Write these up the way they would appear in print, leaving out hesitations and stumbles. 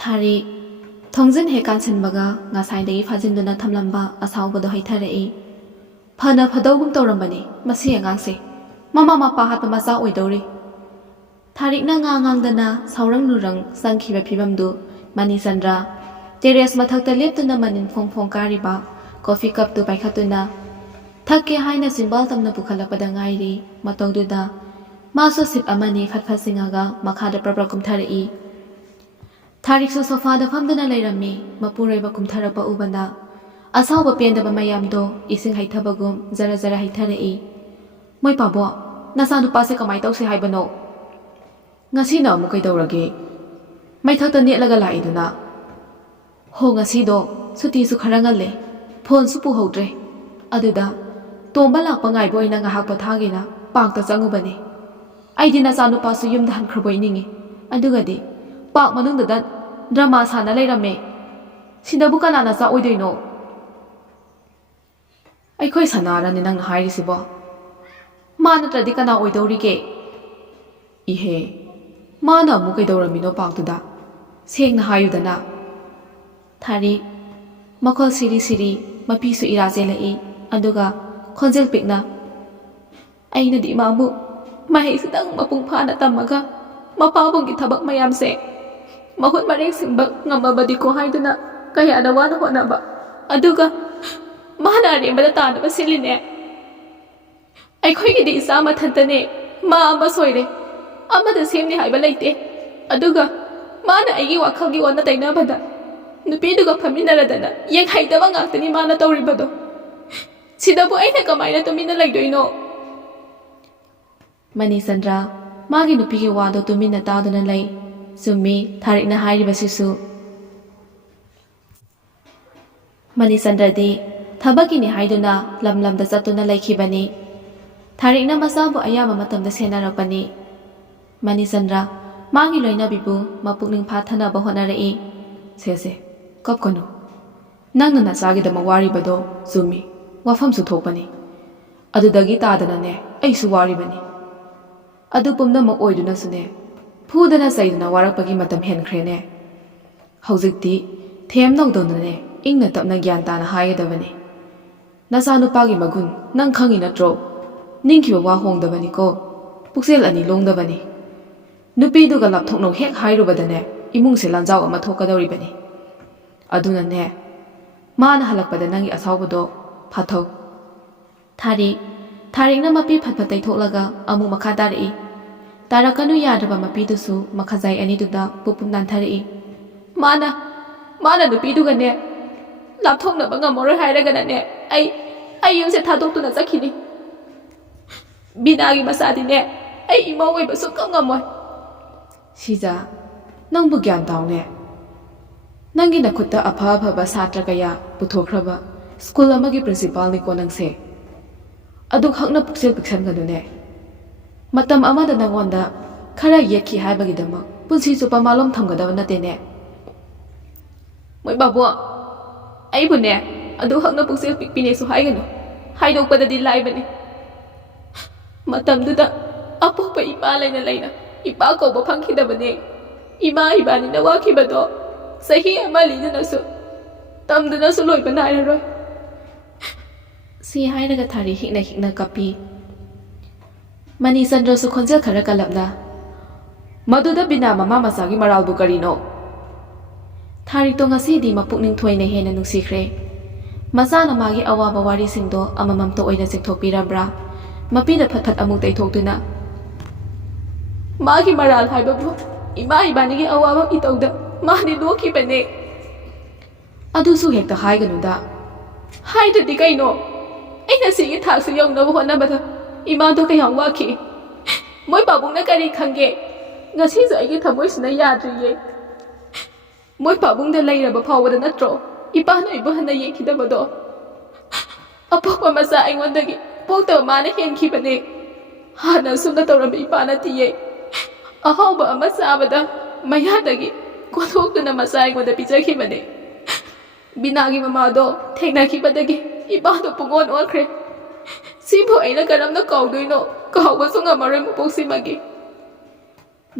ꯊꯥꯔꯤ ꯊꯣꯡꯖꯤꯟ ꯍꯦꯛ ꯀꯥꯟꯁꯤꯟꯕꯒ ꯉꯁꯥꯏꯗꯒꯤ ꯐꯥꯖꯤꯟꯗꯨꯅ ꯊꯝꯂꯝꯕ ꯑꯁꯥꯎꯕꯗꯣ ꯍꯩꯊꯔꯛꯏ꯫ ꯐꯅ ꯐꯗꯧꯒꯨꯝ ꯇꯧꯔꯝꯕꯅꯤ ꯃꯁꯤ ꯑꯉꯥꯡꯁꯦ ꯃꯃꯥ ꯃꯄꯥ ꯍꯥꯠꯄ ꯃꯆꯥ ꯑꯣꯏꯗꯧꯔꯤ꯫ ꯊꯥꯔꯤꯛꯅ ꯉꯥꯡꯗꯅ ꯁꯥꯎꯔꯪ ꯂꯨꯔꯪ ꯆꯪꯈꯤꯕ ꯐꯤꯕꯝꯗꯨ ꯃꯅꯤꯆꯟꯗ꯭ꯔ ꯇꯦꯔꯦꯁ ꯃꯊꯛꯇ ꯂꯦꯞꯇꯨꯅ ꯃꯅꯤꯟ ꯐꯣꯡ ꯐꯣꯡ ꯀꯥꯔꯤꯕ ꯀꯣꯐꯤ ꯀꯞꯇꯨ ꯄꯥꯏꯈꯠꯇꯨꯅ ꯊꯛꯀꯦ ꯍꯥꯏꯅ ꯆꯤꯝꯕꯥꯜ ꯇꯝꯅ ꯄꯨꯈꯠꯂꯛꯄꯗ ꯉꯥꯏꯔꯤ ꯃꯇꯧꯗꯨꯗ ꯃꯥꯁꯨ ꯁꯤꯞ ꯑꯃꯅꯤ ꯐꯠ ꯆꯤꯡꯉꯒ ꯃꯈꯥꯗ ꯄ꯭ꯔꯞ ꯀꯨꯝꯊꯔꯛꯏ꯫ ꯊꯥꯔꯤꯛꯁꯨ ꯁꯣꯐꯥꯗ ꯐꯝꯗꯨꯅ ꯂꯩꯔꯝꯃꯤ꯫ ꯃꯄꯨꯔꯣꯏꯕ ꯀꯨꯝꯊꯔꯛꯄ ꯎꯕꯅ ꯑꯁꯥꯎꯕ ꯄꯦꯟꯗꯕ ꯃꯌꯥꯝꯗꯣ ꯏꯁꯤꯡ ꯍꯩꯊꯕꯒꯨꯝ ꯖꯔ ꯖꯔ ꯍꯩꯊꯔꯛꯏ꯫ ꯃꯣꯏ ꯄꯥꯕꯣ ꯅꯆꯥꯅꯨꯄꯥꯁꯦ ꯀꯃꯥꯏ ꯇꯧꯁꯤ ꯍꯥꯏꯕꯅꯣ? ꯉꯁꯤꯅ ꯑꯃꯨꯛ ꯀꯩꯗꯧꯔꯒꯦ? ꯃꯩꯊꯛꯇ ꯅꯦꯠꯂꯒ ꯂꯥꯛꯏꯗꯨꯅ? ꯍꯣ ꯉꯁꯤꯗꯣ ꯁꯨꯇꯤꯁꯨ ꯈꯔ ꯉꯜꯂꯦ ꯐꯣꯟꯁꯨ ꯄꯨꯍꯧꯗ꯭ꯔꯦ ꯑꯗꯨꯗ ꯇꯣꯝꯕ ꯂꯥꯛꯄ ꯉꯥꯏꯕ ꯑꯣꯏꯅ ꯉꯥꯏꯍꯥꯛ ꯄꯣꯊꯥꯒꯦꯅ ꯄꯥꯔꯛꯇ ꯆꯪꯉꯨꯕꯅꯤ꯫ ꯑꯩꯗꯤ ꯅꯆꯥꯅꯨꯄꯥꯁꯨ ꯌꯨꯝꯗ ꯍꯟꯈ꯭ꯔꯕꯣꯏ ꯅꯤꯡꯉꯤ ꯑꯗꯨꯒꯗꯤ ꯄꯥꯔꯛ ꯃꯅꯨꯡꯗ ꯗ꯭ꯔꯃꯥ ꯁꯥꯟꯅ ꯂꯩꯔꯝꯃꯦ꯫ ꯁꯤꯗꯕꯨ ꯀꯅꯥꯅ ꯆꯥꯛ ꯑꯣꯏꯗꯣꯏꯅꯣ? ꯑꯩꯈꯣꯏ ꯁꯅꯥꯔꯅꯤ ꯅꯪꯅ ꯍꯥꯏꯔꯤꯁꯤꯕꯣ? ꯃꯥ ꯅꯠꯇ꯭ꯔꯗꯤ ꯀꯅꯥ ꯑꯣꯏꯗꯧꯔꯤꯒꯦ? ꯏꯍꯦ ꯃꯥꯅ ꯑꯃꯨꯛ ꯀꯩꯗꯧꯔꯝꯃꯤꯅꯣ ꯄꯥꯔꯛꯇꯨꯗ? ꯁꯦꯡꯅ ꯍꯥꯏꯌꯨꯗꯅ꯫ ꯊꯥꯔꯤ ꯃꯈꯣꯜ ꯁꯤꯔꯤ ꯁꯤꯔꯤ ꯃꯄꯤꯁꯨ ꯏꯔꯥ ꯆꯦꯜꯂꯛꯏ ꯑꯗꯨꯒ ꯈꯣꯟꯖꯦꯜ ꯄꯤꯛꯅ ꯑꯩꯅꯗꯤ ꯃꯥꯕꯨ ꯃꯍꯩꯁꯤꯗꯪ ꯃꯄꯨꯡ ꯐꯥꯅ ꯇꯝꯃꯒ ꯃꯄꯥꯕꯨꯡꯒꯤ ꯊꯕꯛ ꯃꯌꯥꯝꯁꯦ ꯃꯍꯨꯠ ꯃꯔꯦꯡ ꯁꯤꯟꯕ ꯉꯝꯃꯕꯗꯤꯀꯣ ꯍꯥꯏꯗꯨꯅ ꯀꯌꯥꯗ ꯋꯥꯅ ꯍꯣꯠꯅꯕ ꯑꯗꯨꯒ ꯃꯥꯅ ꯑꯔꯦꯝꯕꯗ ꯇꯥꯅꯕ ꯁꯤꯜꯂꯤꯅꯦ꯫ ꯑꯩꯈꯣꯏꯒꯤꯗꯤ ꯏꯆꯥ ꯃꯊꯟꯇꯅꯦ ꯃꯥ ꯑꯃ ꯁꯣꯏꯔꯦ ꯑꯃꯗ ꯁꯦꯝꯅꯤ ꯍꯥꯏꯕ ꯂꯩꯇꯦ ꯑꯗꯨꯒ ꯃꯥꯅ ꯑꯩꯒꯤ ꯋꯥꯈꯜꯒꯤ ꯑꯣꯟꯅ ꯇꯩꯅꯕꯗ ꯅꯨꯄꯤꯗꯨꯒ ꯐꯝꯃꯤꯟꯅꯔꯗꯅ ꯌꯦꯡꯍꯩꯗꯕ ꯉꯥꯛꯇꯅꯤ ꯃꯥꯅ ꯇꯧꯔꯤꯕꯗꯣ꯫ ꯁꯤꯗꯕꯨ ꯑꯩꯅ ꯀꯃꯥꯏꯅ ꯇꯨꯃꯤꯟꯅ ꯂꯩꯗꯣꯏꯅꯣ? ꯃꯅꯤꯆꯟꯗ꯭ꯔ ꯃꯥꯒꯤ ꯅꯨꯄꯤꯒꯤ ꯋꯥꯗꯣ ꯇꯨꯃꯤꯟꯅ ꯇꯥꯗꯨꯅ ꯂꯩ꯫ ꯆꯨꯝꯃꯤ ꯊꯥꯔꯤꯛꯅ ꯍꯥꯏꯔꯤꯕꯁꯤꯁꯨ꯫ ꯃꯅꯤꯆꯟꯗ꯭ꯔꯗꯤ ꯊꯕꯛꯀꯤꯅꯤ ꯍꯥꯏꯗꯨꯅ ꯂꯝꯗ ꯆꯠꯇꯨꯅ ꯂꯩꯈꯤꯕꯅꯤ꯫ ꯊꯥꯔꯤꯛꯅ ꯃꯆꯥꯕꯨ ꯑꯌꯥꯝꯕ ꯃꯇꯝꯗ ꯁꯦꯟꯅꯔꯛꯄꯅꯤ꯫ ꯃꯅꯤꯆꯟꯗ꯭ꯔ ꯃꯥꯒꯤ ꯂꯣꯏꯅꯕꯤꯕꯨ ꯃꯄꯨꯛꯅꯤꯡ ꯐꯥꯊꯅꯕ ꯍꯣꯠꯅꯔꯛꯏ꯫ ꯁꯦ ꯀꯞꯀꯅꯨ ꯅꯪꯅ ꯅꯆꯥꯒꯤꯗꯃꯛ ꯋꯥꯔꯤꯕꯗꯣ ꯆꯨꯝꯃꯤ ꯋꯥꯐꯝꯁꯨ ꯊꯣꯛꯄꯅꯤ ꯑꯗꯨꯗꯒꯤ ꯇꯥꯗꯅꯅꯦ ꯑꯩꯁꯨ ꯋꯥꯔꯤꯕꯅꯤ꯫ ꯑꯗꯨ ꯄꯨꯝꯅꯃꯛ ꯑꯣꯏꯗꯨꯅꯁꯨꯅꯦ ꯐꯨꯗꯅ ꯆꯩꯗꯅ ꯋꯥꯔꯛꯄꯒꯤ ꯃꯇꯝ ꯍꯦꯟꯈ꯭ꯔꯦꯅꯦ꯫ ꯍꯧꯖꯤꯛꯇꯤ ꯊꯦꯝ ꯅꯧꯗꯧꯅꯅꯦ ꯏꯪꯅ ꯇꯞꯅ ꯒ꯭ꯌꯥꯟ ꯇꯥꯅ ꯍꯥꯏꯒꯗꯕꯅꯤ꯫ ꯅꯆꯥꯅꯨꯄꯥꯒꯤ ꯃꯒꯨꯟ ꯅꯪ ꯈꯪꯉꯤ ꯅꯠꯇ꯭ꯔꯣ? ꯅꯤꯡꯈꯤꯕ ꯋꯥ ꯍꯣꯡꯗꯕꯅꯤꯀꯣ ꯄꯨꯛꯆꯦꯜ ꯑꯅꯤ ꯂꯣꯡꯗꯕꯅꯤ꯫ ꯅꯨꯄꯤꯗꯨꯒ ꯂꯥꯞꯊꯣꯛꯅꯧ ꯍꯦꯛ ꯍꯥꯏꯔꯨꯕꯗꯅꯦ ꯏꯃꯨꯡꯁꯦ ꯂꯥꯟꯖꯥꯎ ꯑꯃ ꯊꯣꯛꯀꯗꯧꯔꯤꯕꯅꯤ꯫ ꯑꯗꯨꯅꯅꯦ ꯃꯥꯅ ꯍꯜꯂꯛꯄꯗ ꯅꯪꯒꯤ ꯑꯁꯥꯎꯕꯗꯣ ꯐꯥꯊꯧ꯫ ꯊꯥꯔꯤꯛꯅ ꯃꯄꯤ ꯐꯠ ꯇꯩꯊꯣꯛꯂꯒ ꯑꯃꯨꯛ ꯃꯈꯥ ꯇꯥꯔꯛꯏ꯫ ꯇꯥꯔꯛꯀꯅꯨ ꯌꯥꯗ꯭ꯔꯕ ꯃꯄꯤꯗꯨꯁꯨ ꯃꯈꯖꯥꯏ ꯑꯅꯤꯗꯨꯗ ꯄꯨꯞ ꯅꯥꯟꯊꯔꯛꯏ꯫ ꯃꯥꯅ ꯅꯨꯄꯤꯗꯨꯒꯅꯦ ꯂꯥꯞꯊꯣꯛꯅꯕ ꯉꯝꯃꯔꯣꯏ ꯍꯥꯏꯔꯒꯅꯅꯦ ꯑꯩ ꯌꯨꯝꯁꯦ ꯊꯥꯗꯣꯛꯇꯨꯅ ꯆꯠꯈꯤꯅꯤ꯫ ꯕꯤꯅꯥꯒꯤ ꯃꯆꯥꯗꯤꯅꯦ ꯑꯩ ꯏꯃꯧ ꯑꯣꯏꯕ ꯁꯨꯡꯉꯝ ꯉꯝꯃꯣꯏ꯫ ꯁꯤꯖꯥ ꯅꯪꯕꯨ ꯒ꯭ꯌꯥꯟ ꯇꯥꯎꯅꯦ꯫ ꯅꯪꯒꯤ ꯅꯈꯨꯠꯇ ꯑꯐꯕ ꯁꯥꯇ꯭ꯔ ꯀꯌꯥ ꯄꯨꯊꯣꯛꯈ꯭ꯔꯕ ꯁ꯭ꯀꯨꯜ ꯑꯃꯒꯤ ꯄ꯭ꯔꯤꯟꯁꯤꯄꯥꯜꯅꯤꯀꯣ ꯅꯪꯁꯦ꯫ ꯑꯗꯨꯛ ꯍꯛꯅ ꯄꯨꯛꯆꯦꯜ ꯄꯤꯛꯁꯟꯒꯅꯨꯅꯦ꯫ ꯃꯇꯝ ꯑꯃꯗ ꯅꯪꯉꯣꯟꯗ ꯈꯔ ꯌꯦꯠꯈꯤ ꯍꯥꯏꯕꯒꯤꯗꯃꯛ ꯄꯨꯟꯁꯤ ꯆꯨꯞꯄ ꯃꯥꯂꯣꯝ ꯊꯝꯒꯗꯕ ꯅꯠꯇꯦꯅꯦ꯫ ꯃꯣꯏ ꯕꯥꯕꯣ ꯑꯩꯕꯨꯅꯦ ꯑꯗꯨꯛ ꯍꯛꯅ ꯄꯨꯛꯆꯦꯜ ꯄꯤꯛꯄꯤꯅꯦꯁꯨ ꯍꯥꯏꯒꯅꯨ ꯍꯥꯏꯗꯣꯛꯄꯗꯗꯤ ꯂꯥꯏꯕꯅꯤ꯫ ꯃꯇꯝꯗꯨꯗ ꯑꯄꯣꯛꯄ ꯏꯄꯥ ꯂꯩꯅ ꯏꯄꯥ ꯀꯧꯕ ꯐꯪꯈꯤꯗꯕꯅꯦ꯫ ꯏꯃꯥ ꯏꯕꯥꯅꯤꯅ ꯋꯥꯈꯤꯕꯗꯣ ꯆꯍꯤ ꯑꯃ ꯂꯤꯗꯨꯅꯁꯨ ꯇꯝꯗꯨꯅꯁꯨ ꯂꯣꯏꯕ ꯅꯥꯏꯔꯔꯣꯏ꯫ ꯁꯤ ꯍꯥꯏꯔꯒ ꯊꯥꯔꯤ ꯍꯤꯛꯅ ꯀꯞꯄꯤ꯫ ꯃꯅꯤꯆꯟꯗ꯭ꯔꯁꯨ ꯈꯣꯟꯖꯦꯜ ꯈꯔ ꯀꯜꯂꯞꯅ ꯃꯗꯨꯗ ꯕꯤꯅꯥ ꯃꯃꯥ ꯃꯆꯥꯒꯤ ꯃꯔꯥꯜꯕꯨ ꯀꯔꯤꯅꯣ? ꯊꯥꯔꯤꯛꯇꯣ ꯉꯁꯤꯗꯤ ꯃꯄꯨꯛꯅꯤꯡ ꯊꯣꯏꯅ ꯍꯦꯟꯅ ꯅꯨꯡꯁꯤꯈ꯭ꯔꯦ꯫ ꯃꯆꯥꯅ ꯃꯥꯒꯤ ꯑꯋꯥꯕ ꯋꯥꯔꯤꯁꯤꯡꯗꯣ ꯑꯃꯃꯝꯇ ꯑꯣꯏꯅ ꯆꯤꯡꯊꯣꯛꯄꯤꯔꯕ꯭ꯔꯥ? ꯃꯄꯤꯗ ꯐꯠ ꯑꯃꯨꯛ ꯇꯩꯊꯣꯛꯇꯨꯅ ꯃꯥꯒꯤ ꯃꯔꯥꯜ ꯍꯥꯏꯕꯕꯨ ꯏꯃꯥ ꯏꯕꯥꯅꯤꯒꯤ ꯑꯋꯥꯕ ꯏꯇꯧꯗ ꯃꯥꯗꯤ ꯂꯣꯛꯈꯤꯕꯅꯦ꯫ ꯑꯗꯨꯁꯨ ꯍꯦꯛꯇ ꯍꯥꯏꯒꯅꯨꯗ꯫ ꯍꯥꯏꯗ꯭ꯔꯗꯤ ꯀꯩꯅꯣ? ꯑꯩꯅ ꯁꯤꯒꯤ ꯊꯥꯛꯁꯤ ꯌꯧꯅꯕ ꯍꯣꯠꯅꯕꯗ ꯏꯃꯥꯗꯣ ꯀꯌꯥꯝ ꯋꯥꯈꯤ꯫ ꯃꯣꯏ ꯄꯥꯕꯨꯡꯅ ꯀꯔꯤ ꯈꯪꯒꯦ? ꯉꯁꯤꯁꯨ ꯑꯩꯒꯤ ꯊꯃꯣꯏꯁꯤꯅ ꯌꯥꯗ꯭ꯔꯤꯌꯦ꯫ ꯃꯣꯏ ꯄꯥꯕꯨꯡꯗ ꯂꯩꯔꯕ ꯐꯥꯎꯕꯗ ꯅꯠꯇ꯭ꯔꯣ ꯏꯄꯥꯅ ꯑꯩꯕꯨ ꯍꯟꯅ ꯌꯦꯡꯈꯤꯗꯕꯗꯣ? ꯑꯄꯣꯛꯄ ꯃꯆꯥ ꯑꯩꯉꯣꯟꯗꯒꯤ ꯄꯣꯛꯇꯕ ꯃꯥꯅ ꯍꯦꯟꯈꯤꯕꯅꯦ꯫ ꯍꯥꯟꯅ ꯑꯁꯨꯝꯅ ꯇꯧꯔꯝꯕ ꯏꯄꯥ ꯅꯠꯇꯤꯌꯦ꯫ ꯑꯍꯥꯎꯕ ꯑꯃ ꯆꯥꯕꯗ ꯃꯌꯥꯗꯒꯤ ꯀꯣꯊꯣꯛꯇꯨꯅ ꯃꯆꯥ ꯑꯩꯉꯣꯟꯗ ꯄꯤꯖꯈꯤꯕꯅꯦ꯫ ꯕꯤꯅꯥꯒꯤ ꯃꯃꯥꯗꯣ ꯊꯦꯡꯅꯈꯤꯕꯗꯒꯤ ꯏꯄꯥꯗꯣ ꯄꯨꯡꯑꯣꯟ ꯑꯣꯟꯈ꯭ꯔꯦ꯫ ꯁꯤꯕꯨ ꯑꯩꯅ ꯀꯔꯝꯅ ꯀꯥꯎꯗꯣꯏꯅꯣ? ꯀꯥꯎꯕꯁꯨ ꯉꯝꯃꯔꯣꯏ ꯃꯄꯣꯛꯁꯤꯃꯒꯤ꯫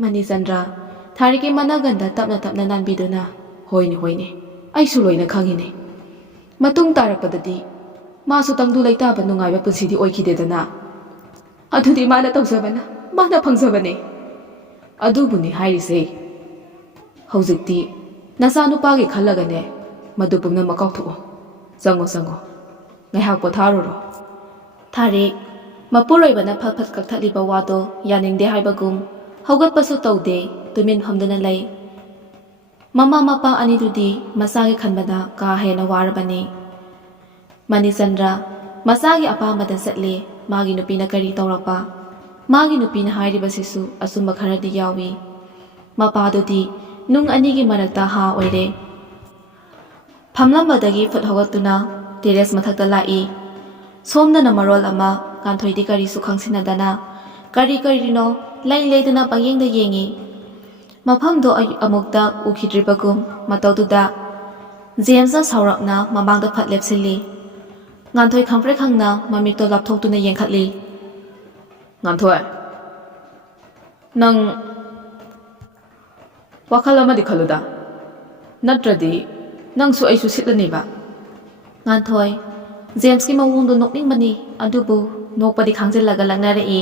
ꯃꯅꯤꯆꯟꯗ꯭ꯔ ꯊꯥꯔꯤꯛꯀꯤ ꯃꯅꯒꯟꯗ ꯇꯞꯅ ꯇꯞꯅ ꯅꯥꯟꯕꯤꯗꯨꯅ ꯍꯣꯏꯅꯦ ꯍꯣꯏꯅꯦ ꯑꯩꯁꯨ ꯂꯣꯏꯅ ꯈꯪꯉꯤꯅꯦ ꯃꯇꯨꯡ ꯇꯥꯔꯛꯄꯗꯗꯤ ꯃꯥꯁꯨ ꯇꯪꯗꯨ ꯂꯩꯇꯥꯕ ꯅꯨꯡꯉꯥꯏꯕ ꯄꯨꯟꯁꯤꯗꯤ ꯑꯣꯏꯈꯤꯗꯦꯗꯅ ꯑꯗꯨꯗꯤ ꯃꯥꯅ ꯇꯧꯖꯕꯅ ꯃꯥꯅ ꯐꯪꯖꯕꯅꯦ ꯑꯗꯨꯕꯨꯅꯤ ꯍꯥꯏꯔꯤꯁꯦ ꯍꯧꯖꯤꯛꯇꯤ ꯅꯆꯥꯅꯨꯄꯥꯒꯤ ꯈꯜꯂꯒꯅꯦ ꯃꯗꯨ ꯄꯨꯝꯅꯃꯛ ꯀꯥꯎꯊꯣꯛꯑꯣ ꯆꯪꯉꯣ ꯆꯪꯉꯣ ꯉꯥꯏꯍꯥꯛ ꯄꯣꯊꯥꯔꯨꯔꯣ ꯊꯥꯔꯤꯛ ꯃꯄꯨꯔꯣꯏꯕꯅ ꯐꯠ ꯐꯠ ꯀꯛꯊꯠꯂꯤꯕ ꯋꯥꯗꯣ ꯌꯥꯅꯤꯡꯗꯦ ꯍꯥꯏꯕꯒꯨꯝ ꯍꯧꯒꯠꯄꯁꯨ ꯇꯧꯗꯦ ꯇꯨꯃꯤꯟ ꯐꯝꯗꯨꯅ ꯂꯩ ꯃꯃꯥ ꯃꯄꯥ ꯑꯅꯤꯗꯨꯗꯤ ꯃꯆꯥꯒꯤ ꯈꯟꯕꯗ ꯀꯥ ꯍꯦꯟꯅ ꯋꯥꯔꯕꯅꯤ ꯃꯅꯤꯆꯟꯗ꯭ꯔ ꯃꯆꯥꯒꯤ ꯑꯄꯥꯝꯕꯗ ꯆꯠꯂꯤ ꯃꯥꯒꯤ ꯅꯨꯄꯤꯅ ꯀꯔꯤ ꯇꯧꯔꯛꯄ ꯃꯥꯒꯤ ꯅꯨꯄꯤꯅ ꯍꯥꯏꯔꯤꯕꯁꯤꯁꯨ ꯑꯆꯨꯝꯕ ꯈꯔꯗꯤ ꯌꯥꯎꯏ ꯃꯄꯥꯗꯨꯗꯤ ꯅꯨꯡ ꯑꯅꯤꯒꯤ ꯃꯔꯛꯇ ꯍꯥ ꯑꯣꯏꯔꯦ ꯐꯝꯂꯝꯕꯗꯒꯤ ꯐꯨꯠ ꯍꯧꯒꯠꯇꯨꯅ ꯇꯦꯔꯦꯁ ꯃꯊꯛꯇ ꯂꯥꯛꯏ ꯁꯣꯝꯗꯅ ꯃꯔꯣꯜ ꯑꯃ ꯀꯥꯟꯊꯣꯏꯗꯤ ꯀꯔꯤꯁꯨ ꯈꯪꯁꯤꯟꯅꯗꯅ ꯀꯔꯤꯅꯣ ꯂꯩ ꯂꯩꯗꯅ ꯄꯪꯌꯦꯡꯗ ꯌꯦꯡꯉꯤ ꯃꯐꯝꯗꯣ ꯑꯃꯨꯛꯇ ꯎꯈꯤꯗ꯭ꯔꯤꯕꯒꯨꯝ ꯃꯇꯧꯗꯨꯗ ꯖꯦꯝꯁꯅ ꯁꯥꯎꯔꯛꯅ ꯃꯃꯥꯡꯗ ꯐꯠ ꯂꯦꯞꯁꯤꯜꯂꯤ ꯉꯥꯟꯊꯣꯏ ꯈꯪꯄ꯭ꯔꯦꯛ ꯈꯪꯅ ꯃꯃꯤꯠꯇꯣ ꯂꯥꯞꯊꯣꯛꯇꯨꯅ ꯌꯦꯡꯈꯠꯂꯤ ꯉꯥꯟꯊꯣꯏ ꯅꯪ ꯋꯥꯈꯜ ꯑꯃꯗꯤ ꯈꯜꯂꯨꯗ ꯅꯠꯇ꯭ꯔꯗꯤ ꯅꯪꯁꯨ ꯑꯩꯁꯨ ꯁꯤꯠꯂꯅꯦꯕ ꯉꯥꯟꯊꯣꯏ ꯖꯦꯝꯁꯀꯤ ꯃꯑꯣꯡꯗꯣ ꯅꯣꯛꯅꯤꯡꯕꯅꯤ ꯑꯗꯨꯕꯨ ꯅꯣꯛꯄꯗꯤ ꯈꯥꯡꯖꯤꯜꯂꯒ ꯂꯛꯅꯔꯛꯏ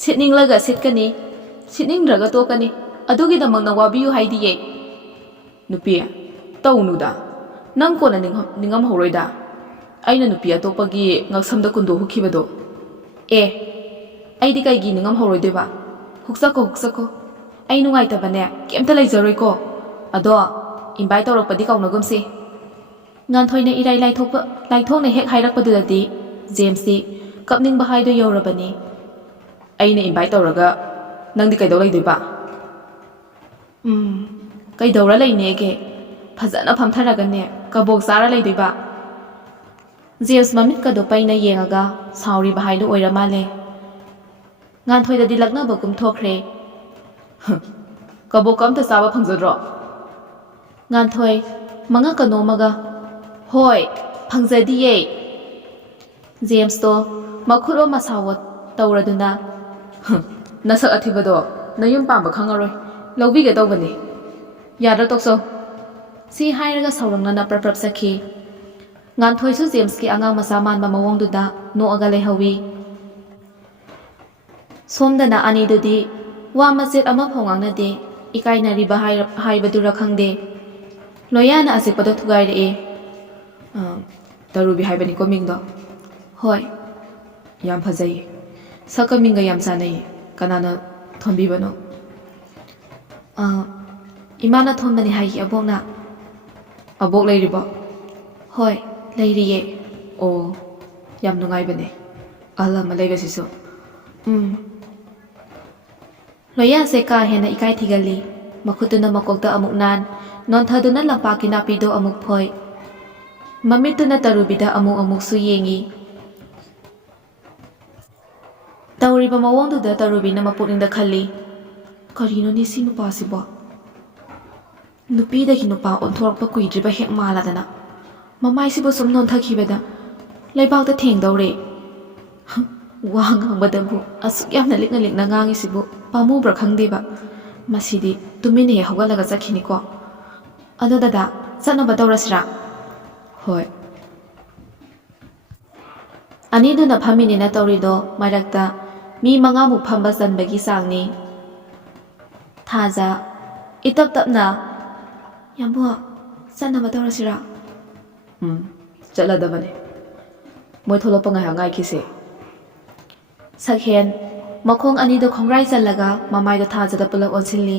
ꯁꯤꯠꯅꯤꯡꯂꯒ ꯁꯤꯠꯀꯅꯤ ꯁꯤꯠꯅꯤꯡꯗ꯭ꯔꯒ ꯇꯣꯛꯀꯅꯤ ꯑꯗꯨꯒꯤꯗꯃꯛꯅ ꯋꯥꯕꯤꯌꯨ ꯍꯥꯏꯗꯤꯌꯦ ꯅꯨꯄꯤ ꯇꯧꯅꯨꯗ ꯅꯪ ꯀꯣꯟꯅ ꯅꯤꯡꯉꯝꯍꯧꯔꯣꯏꯗ ꯑꯩꯅ ꯅꯨꯄꯤ ꯑꯇꯣꯞꯄꯒꯤ ꯉꯛꯁꯝꯗ ꯀꯨꯟꯗꯣ ꯍꯨꯛꯈꯤꯕꯗꯣ ꯑꯩꯗꯤ ꯀꯩꯒꯤ ꯅꯤꯡꯉꯝꯍꯧꯔꯣꯏꯗꯣꯏꯕ ꯍꯨꯛꯆꯀꯣ ꯑꯩ ꯅꯨꯡꯉꯥꯏꯇꯕꯅꯦ ꯀꯩꯝꯇ ꯂꯩꯖꯔꯣꯏꯀꯣ ꯑꯗꯣ ꯏꯟꯚꯥꯏꯠ ꯇꯧꯔꯛꯄꯗꯤ ꯀꯥꯎꯅꯒꯨꯝꯁꯤ ꯉꯥꯟꯊꯣꯏꯅ ꯏꯔꯥꯏ ꯂꯥꯏꯊꯣꯛꯅ ꯍꯦꯛ ꯍꯥꯏꯔꯛꯄꯗꯨꯗꯗꯤ ꯖꯦꯝꯁꯇꯤ ꯀꯞꯅꯤꯡꯕ ꯍꯥꯏꯗꯣ ꯌꯧꯔꯕꯅꯤ ꯑꯩꯅ ꯏꯟꯚꯥꯏꯠ ꯇꯧꯔꯒ ꯅꯪꯗꯤ ꯀꯩꯗꯧ ꯂꯩꯗꯣꯏꯕ ꯀꯩꯗꯧꯔ ꯂꯩꯅꯦꯒꯦ ꯐꯖꯅ ꯐꯝꯊꯔꯒꯅꯦ ꯀꯕꯣꯛ ꯆꯥꯔ ꯂꯩꯗꯣꯏꯕ ꯖꯦꯝꯁ ꯃꯃꯤꯠꯀꯗꯣ ꯄꯩꯅ ꯌꯦꯡꯉꯒ ꯁꯥꯎꯔꯤꯕ ꯍꯥꯏꯗꯣ ꯑꯣꯏꯔ ꯃꯥꯜꯂꯦ ꯉꯥꯟꯊꯣꯏꯗꯗꯤ ꯂꯛꯅꯕꯒꯨꯝ ꯊꯣꯛꯈ꯭ꯔꯦ ꯀꯕꯣꯛꯀ ꯑꯝꯇ ꯆꯥꯕ ꯐꯪꯖꯗ꯭ꯔꯣ ꯉꯥꯟꯊꯣꯏ ꯃꯉꯛꯀ ꯅꯣꯝꯃꯒ ꯍꯣꯏ ꯐꯪꯖꯗꯤꯌꯦ ꯖꯦꯝꯁꯇꯣ ꯃꯈꯨꯠꯂꯣꯝ ꯃꯁꯥꯋꯣ ꯇꯧꯔꯗꯨꯅ ꯅꯁꯛ ꯑꯊꯤꯕꯗꯣ ꯅꯌꯨꯝ ꯄꯥꯝꯕ ꯈꯪꯉꯔꯣꯏ ꯂꯧꯕꯤꯒꯦ ꯇꯧꯕꯅꯤ ꯌꯥꯗ꯭ꯔꯥ ꯇꯣꯛꯆꯧ ꯁꯤ ꯍꯥꯏꯔꯒ ꯁꯥꯎꯔꯪꯅꯅ ꯄ꯭ꯔꯞ ꯆꯠꯈꯤ ꯉꯥꯟꯊꯣꯏꯁꯨ ꯖꯦꯝꯁꯀꯤ ꯑꯉꯥꯡ ꯃꯆꯥ ꯃꯥꯟꯕ ꯃꯑꯣꯡꯗꯨꯗ ꯅꯣꯛꯑꯒ ꯂꯩꯍꯧꯏ ꯁꯣꯝꯗꯅ ꯑꯅꯤꯗꯨꯗꯤ ꯋꯥ ꯃꯆꯦꯠ ꯑꯃꯐꯥꯎ ꯉꯥꯡꯅꯗꯦ ꯏꯀꯥꯏꯅꯔꯤꯕ ꯍꯥꯏꯕꯗꯨꯔ ꯈꯪꯗꯦ ꯂꯣꯌꯥꯅ ꯑꯆꯤꯛꯄꯗꯣ ꯊꯨꯒꯥꯏꯔꯛꯑꯦ ꯇꯔꯨꯕꯤ ꯍꯥꯏꯕꯅꯤꯀꯣ ꯃꯤꯡꯗꯣ ꯍꯣꯏ ꯌꯥꯝ ꯐꯖꯩꯌꯦ ꯁꯛꯀ ꯃꯤꯡꯒ ꯌꯥꯝ ꯆꯥꯟꯅꯩꯌꯦ ꯀꯅꯥꯅ ꯊꯣꯟꯕꯤꯕꯅꯣ ꯏꯃꯥꯅ ꯊꯣꯟꯕꯅꯤ ꯍꯥꯏꯌꯦ ꯑꯕꯣꯛꯅ ꯑꯕꯣꯛ ꯂꯩꯔꯤꯕꯣ ꯍꯣꯏ ꯂꯩꯔꯤꯌꯦ ꯑꯣ ꯌꯥꯝ ꯅꯨꯡꯉꯥꯏꯕꯅꯦ ꯑꯍꯜ ꯑꯃ ꯂꯩꯕꯁꯤꯁꯨ ꯂꯣꯌꯥꯁꯦ ꯀꯥ ꯍꯦꯟꯅ ꯏꯀꯥꯏ ꯊꯤꯒꯜꯂꯤ ꯃꯈꯨꯠꯇꯨꯅ ꯃꯀꯣꯛꯇ ꯑꯃꯨꯛ ꯅꯣꯟꯊꯗꯨꯅ ꯂꯝꯄꯥꯛꯀꯤ ꯅꯥꯄꯤꯗꯣ ꯑꯃꯨꯛ ꯐꯣꯏ ꯃꯃꯤꯠꯇꯨꯅ ꯇꯔꯨꯕꯤꯗ ꯑꯃꯨꯛꯁꯨ ꯌꯦꯡꯉꯤ ꯇꯧꯔꯤꯕ ꯃꯑꯣꯡꯗꯨꯗ ꯇꯔꯨꯕꯤꯅ ꯃꯄꯨꯛꯅꯤꯡꯗ ꯈꯜꯂꯤ ꯀꯔꯤꯅꯣꯅꯦ ꯁꯤ ꯅꯨꯄꯥꯁꯤꯕꯣ ꯅꯨꯄꯤꯗꯒꯤ ꯅꯨꯄꯥ ꯑꯣꯟꯊꯣꯔꯛꯄ ꯀꯨꯏꯗ꯭ꯔꯤꯕ ꯍꯦꯛ ꯃꯥꯜꯂꯗꯅ ꯃꯃꯥꯏꯁꯤꯕꯨ ꯁꯨꯝ ꯅꯣꯟꯊꯈꯤꯕꯗ ꯂꯩꯕꯥꯛꯇ ꯊꯦꯡꯗꯧꯔꯦ ꯋꯥ ꯉꯥꯡꯕꯗꯕꯨ ꯑꯁꯨꯛ ꯌꯥꯝꯅ ꯂꯤꯛꯅ ꯉꯥꯡꯉꯤꯁꯤꯕꯨ ꯄꯥꯝꯃꯨꯕ꯭ꯔꯥ ꯈꯪꯗꯦꯕ ꯃꯁꯤꯗꯤ ꯇꯨꯃꯤꯟꯅ ꯍꯦꯛ ꯍꯧꯒꯠꯂꯒ ꯆꯠꯈꯤꯅꯤꯀꯣ ꯑꯗꯣ ꯗꯗꯥ ꯆꯠꯅꯕ ꯇꯧꯔꯁꯤꯔꯥ ꯍꯣꯏ ꯑꯅꯤꯗꯨꯅ ꯐꯝꯃꯤꯅꯦꯅ ꯇꯧꯔꯤꯗꯣ ꯃꯔꯛꯇ ꯃꯤ 5ꯃꯨꯛ ꯐꯝꯕ ꯆꯟꯕꯒꯤ ꯆꯥꯡꯅꯤ ꯊꯥꯖ ꯏꯇꯞ ꯇꯞꯅ ꯌꯥꯝꯕꯣ ꯆꯠꯅꯕ ꯇꯧꯔꯁꯤꯔꯥ ꯆꯠꯂꯗꯕꯅꯦ ꯃꯣꯏ ꯊꯣꯛꯂꯛꯄ ꯉꯥꯏꯍꯥꯛ ꯉꯥꯏꯈꯤꯁꯦ ꯁꯛꯍꯦꯟ ꯃꯈꯣꯡ ꯑꯅꯤꯗꯣ ꯈꯣꯡꯒ꯭ꯔꯥꯏ ꯆꯜꯂꯒ ꯃꯃꯥꯏꯗꯣ ꯊꯥꯖꯗ ꯄꯨꯂꯞ ꯑꯣꯟꯁꯤꯜꯂꯤ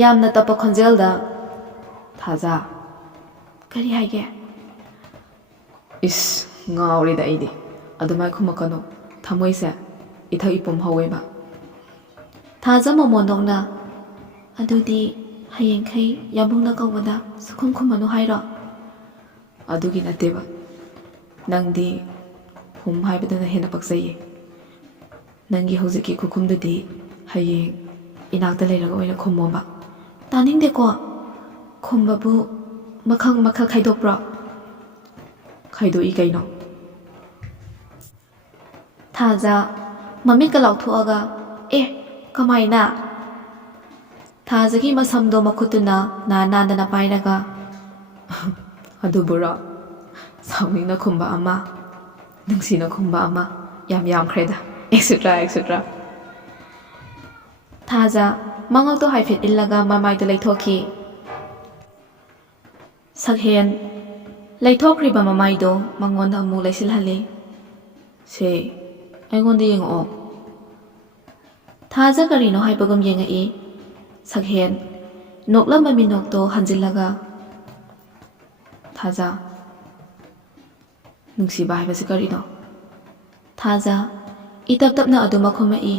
ꯌꯥꯝꯅ ꯇꯞꯄ ꯈꯣꯟꯖꯦꯜꯗ ꯊꯥꯖ ꯀꯔꯤ ꯍꯥꯏꯒꯦ ꯏꯁ ꯉꯥꯎꯔꯦꯗ ꯑꯩꯗꯤ ꯑꯗꯨꯃꯥꯏ ꯈꯨꯝꯃꯛꯀꯅꯣ ꯊꯃꯣꯏꯁꯦ ꯏꯊꯛ ꯏꯄꯨꯝ ꯍꯧꯋꯦꯕ ꯊꯥꯖ ꯃꯣꯃꯣꯟꯗꯧꯅ ꯑꯗꯨꯗꯤ ꯍꯌꯦꯡꯈꯩ ꯌꯥꯝꯕꯨꯡꯅ ꯀꯧꯕꯗ ꯁꯨꯈꯨꯝ ꯈꯨꯝꯃꯅꯨ ꯍꯥꯏꯔꯣ ꯑꯗꯨꯒꯤ ꯅꯠꯇꯦꯕ ꯅꯪꯗꯤ ꯍꯥꯏꯕꯗꯨꯅ ꯍꯦꯟꯅ ꯄꯛꯆꯩꯌꯦ ꯅꯪꯒꯤ ꯍꯧꯖꯤꯛꯀꯤ ꯈꯨꯈꯨꯝꯗꯨꯗꯤ ꯍꯌꯦꯡ ꯏꯅꯥꯛꯇ ꯂꯩꯔꯒ ꯑꯣꯏꯅ ꯈꯨꯝꯃꯣꯕ ꯇꯥꯅꯤꯡꯗꯦꯀꯣ ꯈꯨꯝꯕꯕꯨ ꯃꯈꯜ ꯈꯥꯏꯗꯣꯛꯄ꯭ꯔꯣ ꯈꯥꯏꯗꯣꯛꯏ ꯀꯩꯅꯣ ꯊꯥꯖ ꯃꯃꯤꯠꯀ ꯂꯥꯎꯊꯣꯛꯑꯒ ꯑꯦ ꯀꯃꯥꯏꯅ ꯊꯥꯖꯒꯤ ꯃꯁꯝꯗꯣ ꯃꯈꯨꯠꯇꯨꯅ ꯅꯥꯟꯅ ꯄꯥꯏꯔꯒ ꯑꯗꯨꯕꯨꯔꯣ ꯁꯥꯎꯅꯤꯡꯅ ꯈꯨꯝꯕ ꯑꯃ ꯅꯨꯡꯁꯤꯅ ꯈꯨꯝꯕ ꯑꯃ ꯌꯥꯝꯈ꯭ꯔꯦꯗ ꯑꯦꯛꯁꯦꯇ꯭ꯔꯥ ꯊꯥꯖ ꯃꯉꯛꯇꯣ ꯍꯥꯏꯐꯦꯠ ꯏꯜꯂꯒ ꯃꯃꯥꯏꯗꯣ ꯂꯩꯊꯣꯛꯈꯤ ꯁꯛꯍꯦꯟ ꯂꯩꯊꯣꯛꯈ꯭ꯔꯤꯕ ꯃꯃꯥꯏꯗꯣ ꯃꯉꯣꯟꯗ ꯑꯃꯨꯛ ꯂꯩꯁꯤꯜꯍꯜꯂꯤ ꯁꯦ ꯑꯩꯉꯣꯟꯗ ꯌꯦꯡꯉꯛꯑꯣ ꯊꯥꯖ ꯀꯔꯤꯅꯣ ꯍꯥꯏꯕꯒꯨꯝ ꯌꯦꯡꯉꯛꯏ ꯁꯛꯍꯦꯟ ꯅꯣꯛꯂꯝꯕ ꯃꯤꯅꯣꯛꯇꯣ ꯍꯟꯖꯤꯜꯂꯒ ꯊꯥꯖ ꯅꯨꯡꯁꯤꯕ ꯍꯥꯏꯕꯁꯤ ꯀꯔꯤꯅꯣ ꯊꯥꯖ ꯏꯇꯞ ꯇꯞꯅ ꯑꯗꯨꯃꯛ ꯈꯨꯝꯃꯛꯏ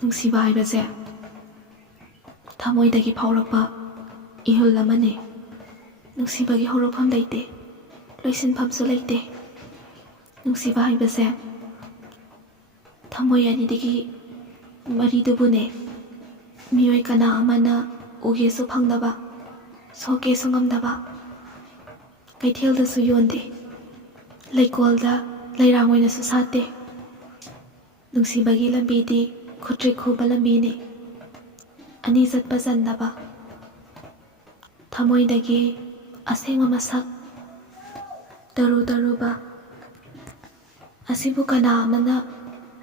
ꯅꯨꯡꯁꯤꯕ ꯍꯥꯏꯕꯁꯦ ꯊꯃꯣꯏꯗꯒꯤ ꯐꯥꯎꯔꯛꯄ ꯏꯍꯨꯜ ꯑꯃꯅꯤ ꯅꯨꯡꯁꯤꯕꯒꯤ ꯍꯧꯔꯛꯐꯝ ꯂꯩꯇꯦ ꯂꯣꯏꯁꯤꯟꯐꯝꯁꯨ ꯂꯩꯇꯦ ꯅꯨꯡꯁꯤꯕ ꯍꯥꯏꯕꯁꯦ ꯊꯃꯣꯏ ꯑꯅꯤꯗꯒꯤ ꯃꯔꯤꯗꯨꯕꯨꯅꯦ ꯃꯤꯑꯣꯏ ꯀꯅꯥ ꯑꯃꯅ ꯎꯒꯦꯁꯨ ꯐꯪꯗꯕ ꯁꯣꯛꯀꯦꯁꯨ ꯉꯝꯗꯕ ꯀꯩꯊꯦꯜꯗꯁꯨ ꯌꯣꯟꯗꯦ ꯂꯩꯀꯣꯜꯗ ꯂꯩꯔꯥꯡ ꯑꯣꯏꯅꯁꯨ ꯁꯥꯠꯇꯦ ꯅꯨꯡꯁꯤꯕꯒꯤ ꯂꯝꯕꯤꯗꯤ ꯈꯨꯠꯇ꯭ꯔꯤꯛ ꯈꯨꯕ ꯂꯝꯕꯤꯅꯤ ꯑꯅꯤ ꯆꯠꯄ ꯆꯟꯗꯕ ꯊꯃꯣꯏꯗꯒꯤ ꯑꯁꯦꯡꯕ ꯃꯁꯛ ꯇꯔꯨ-ꯇꯔꯨꯕ ꯑꯁꯤꯕꯨ ꯀꯅꯥ ꯑꯃꯅ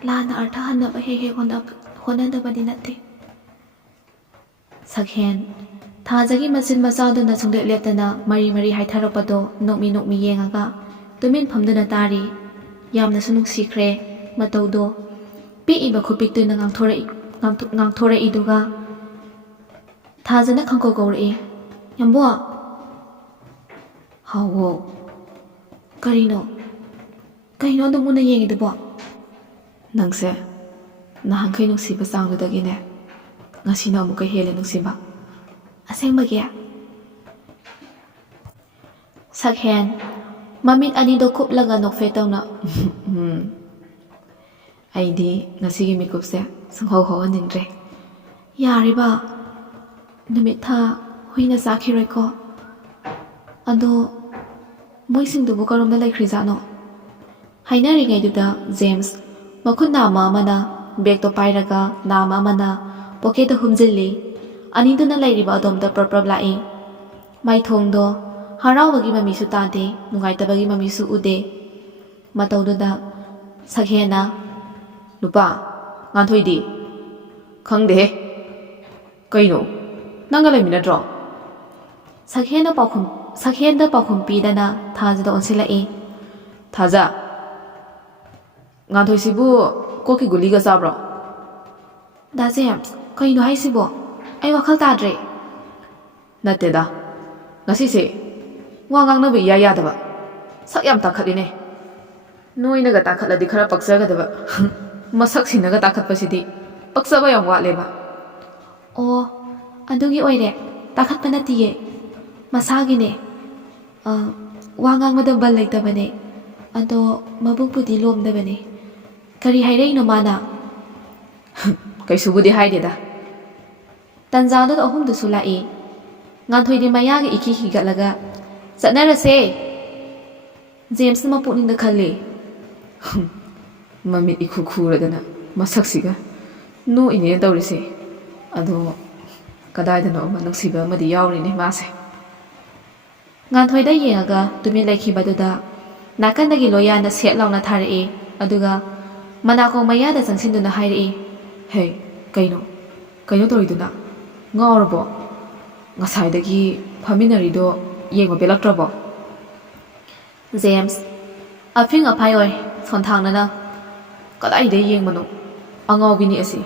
ꯂꯥꯟꯅ ꯑꯔꯊꯍꯟꯅꯕ ꯍꯦꯛ ꯍꯣꯠꯅꯗꯕꯗꯤ ꯅꯠꯇꯦ ꯁꯛꯍꯦꯟ ꯊꯥꯖꯒꯤ ꯃꯆꯤꯟ ꯃꯆꯥꯗꯨꯅ ꯁꯨꯡꯂꯦꯞ ꯂꯦꯞꯇꯅ ꯃꯔꯤ ꯍꯥꯏꯊꯔꯛꯄꯗꯣ ꯅꯣꯛꯃꯤ ꯌꯦꯡꯉꯒ ꯇꯨꯃꯤꯟ ꯐꯝꯗꯨꯅ ꯇꯥꯔꯤ ꯌꯥꯝꯅꯁꯨ ꯅꯨꯡꯁꯤꯈ꯭ꯔꯦ ꯃꯇꯧꯗꯣ ꯄꯤꯛꯏꯕ ꯈꯨꯄꯤꯛꯇꯨꯅ ꯉꯥꯡꯊꯣꯔꯛꯏꯗꯨꯒ ꯊꯥꯖꯅ ꯈꯪꯀꯧ ꯀꯧꯔꯛꯏ ꯌꯥꯝꯕꯣ ꯍꯥꯎꯋꯣ ꯀꯔꯤꯅꯣ ꯑꯗꯨꯝ ꯃꯨꯟꯅ ꯌꯦꯡꯉꯤꯗꯨꯕꯣ ꯅꯪꯁꯦ ꯅꯍꯥꯟꯈꯩ ꯅꯨꯡꯁꯤꯕ ꯆꯥꯡꯗꯨꯗꯒꯤꯅꯦ ꯉꯁꯤꯅ ꯑꯃꯨꯛꯀ ꯍꯦꯜꯂꯦ ꯅꯨꯡꯁꯤꯕ ꯑꯁꯦꯡꯕꯒꯤ ꯁꯛꯍꯦꯟ ꯃꯃꯤꯠ ꯑꯅꯤꯗꯣ ꯀꯨꯞꯂꯒ ꯅꯣꯛꯐꯦꯠ ꯇꯧꯅ ꯑꯩꯗꯤ ꯉꯁꯤꯒꯤ ꯃꯤꯀꯨꯞꯁꯦ ꯁꯨꯡꯍꯧ ꯍꯧꯍꯟꯅꯤꯡꯗ꯭ꯔꯦ ꯌꯥꯔꯤꯕ ꯅꯨꯃꯤꯠ ꯊꯥ ꯍꯨꯏꯅ ꯆꯥꯈꯤꯔꯣꯏꯀꯣ ꯑꯗꯣ ꯃꯣꯏꯁꯤꯡꯗꯨꯕꯨ ꯀꯔꯣꯝꯗ ꯂꯩꯈ꯭ꯔꯤꯖꯥꯠꯅꯣ ꯍꯥꯏꯅꯔꯤꯉꯩꯗꯨꯗ ꯖꯦꯝꯁ ꯃꯈꯨꯠ ꯅꯥꯝꯃ ꯑꯃꯅ ꯕꯦꯒꯇꯣ ꯄꯥꯏꯔꯒ ꯅꯥꯝꯃ ꯑꯃꯅ ꯄꯣꯀꯦꯠꯇ ꯍꯨꯝꯖꯤꯜꯂꯤ ꯑꯅꯤꯗꯨꯅ ꯂꯩꯔꯤꯕ ꯑꯗꯣꯝꯗ ꯄ꯭ꯔꯞ ꯂꯥꯛꯏ ꯃꯥꯏꯊꯣꯡꯗꯣ ꯍꯔꯥꯎꯕꯒꯤ ꯃꯃꯤꯁꯨ ꯇꯥꯗꯦ ꯅꯨꯡꯉꯥꯏꯇꯕꯒꯤ ꯃꯃꯤꯁꯨ ꯎꯗꯦ ꯃꯇꯧꯗꯨꯗ ꯁꯛꯍꯦꯟꯅ ꯅꯨꯄꯥ ꯉꯥꯟꯊꯣꯏꯗꯤ ꯈꯪꯗꯦꯍꯦ ꯀꯩꯅꯣ ꯅꯪꯒ ꯂꯩꯃꯤꯟꯅꯗ꯭ꯔꯣ ꯁꯛꯍꯦꯟꯗ ꯄꯥꯎꯈꯨꯝ ꯄꯤꯗꯅ ꯊꯥꯖꯗ ꯑꯣꯟꯁꯤꯜꯂꯛꯏ ꯊꯥꯖ ꯉꯥꯟꯊꯣꯏꯁꯤꯕꯨ ꯀꯣꯛꯀꯤ ꯒꯨꯂꯤꯒ ꯆꯥꯕ꯭ꯔꯣ ꯗꯥ ꯖꯦꯝꯁ ꯀꯩꯅꯣ ꯍꯥꯏꯁꯤꯕꯣ ꯑꯩ ꯋꯥꯈꯜ ꯇꯥꯗ꯭ꯔꯦ ꯅꯠꯇꯦꯗ ꯉꯁꯤꯁꯦ ꯋꯥ ꯉꯥꯡꯅꯕ ꯏꯌꯥ ꯌꯥꯗꯕ ꯁꯛ ꯌꯥꯝ ꯇꯥꯈꯠꯂꯤꯅꯦ ꯅꯣꯏꯅꯒ ꯇꯥꯈꯠꯂꯗꯤ ꯈꯔ ꯄꯛꯆꯒꯗꯕ ꯃꯁꯛꯁꯤꯡꯅꯒ ꯇꯥꯈꯠꯄꯁꯤꯗꯤ ꯄꯛꯆꯕ ꯌꯥꯝ ꯋꯥꯠꯂꯦꯕ ꯑꯣ ꯑꯗꯨꯒꯤ ꯑꯣꯏꯔꯦ ꯇꯥꯈꯠꯄ ꯅꯠꯇꯤꯌꯦ ꯃꯁꯥꯒꯤꯅꯦ ꯋꯥ ꯉꯥꯡꯕꯗ ꯕꯜ ꯂꯩꯇꯕꯅꯦ ꯑꯗꯣ ꯃꯕꯨꯛꯄꯨꯗꯤ ꯂꯣꯝꯗꯕꯅꯦ ꯀꯔꯤ ꯍꯥꯏꯔꯛꯏꯅꯣ ꯃꯥꯅ ꯀꯩꯁꯨꯕꯨꯗꯤ ꯍꯥꯏꯗꯦꯗ ꯇꯟꯖꯥꯗꯨꯗ ꯑꯍꯨꯝꯗꯨꯁꯨ ꯂꯥꯛꯏ ꯉꯥꯟꯊꯣꯏꯗꯤ ꯃꯌꯥꯒ ꯏꯈꯤ ꯍꯤꯒꯠꯂꯒ ꯆꯠꯅꯔꯁꯦ ꯖꯦꯝꯁꯅ ꯃꯄꯨꯛꯅꯤꯡꯗ ꯈꯜꯂꯤ ꯃꯃꯤꯠ ꯏꯈꯨ ꯈꯨꯔꯗꯅ ꯃꯁꯛꯁꯤꯒ ꯅꯣꯛꯏꯅꯦ ꯇꯧꯔꯤꯁꯦ ꯑꯗꯣ ꯀꯗꯥꯏꯗꯅꯣ ꯑꯃ ꯅꯨꯡꯁꯤꯕ ꯑꯃꯗꯤ ꯌꯥꯎꯔꯤꯅꯦ ꯃꯥꯁꯦ ꯉꯥꯟꯊꯣꯏꯗ ꯌꯦꯡꯉꯒ ꯇꯨꯃꯤꯟ ꯂꯩꯈꯤꯕꯗꯨꯗ ꯅꯥꯀꯟꯗꯒꯤ ꯂꯣꯌꯥꯟꯗ ꯁꯦꯠ ꯂꯥꯎꯅ ꯊꯥꯔꯛꯏ ꯑꯗꯨꯒ ꯃꯅꯥꯀꯣꯡ ꯃꯌꯥꯗ ꯆꯪꯁꯤꯟꯗꯨꯅ ꯍꯥꯏꯔꯛꯏ ꯍꯦ ꯀꯩꯅꯣ ꯇꯧꯔꯤꯗꯨꯅ ꯉꯥꯎꯔꯕꯣ ꯉꯁꯥꯏꯗꯒꯤ ꯐꯝꯃꯤꯟꯅꯔꯤꯗꯣ ꯌꯦꯡꯕ ꯄꯦꯜꯂꯛꯇ꯭ꯔꯕꯣ ꯖꯦꯝꯁ ꯑꯐꯤꯡ ꯑꯐꯥꯏ ꯑꯣꯏ ꯁꯣꯟꯊꯥꯡꯅꯅ ꯀꯗꯥꯏꯗ ꯌꯦꯡꯕꯅꯣ ꯑꯉꯥꯎꯕꯤꯅꯤ ꯑꯁꯤ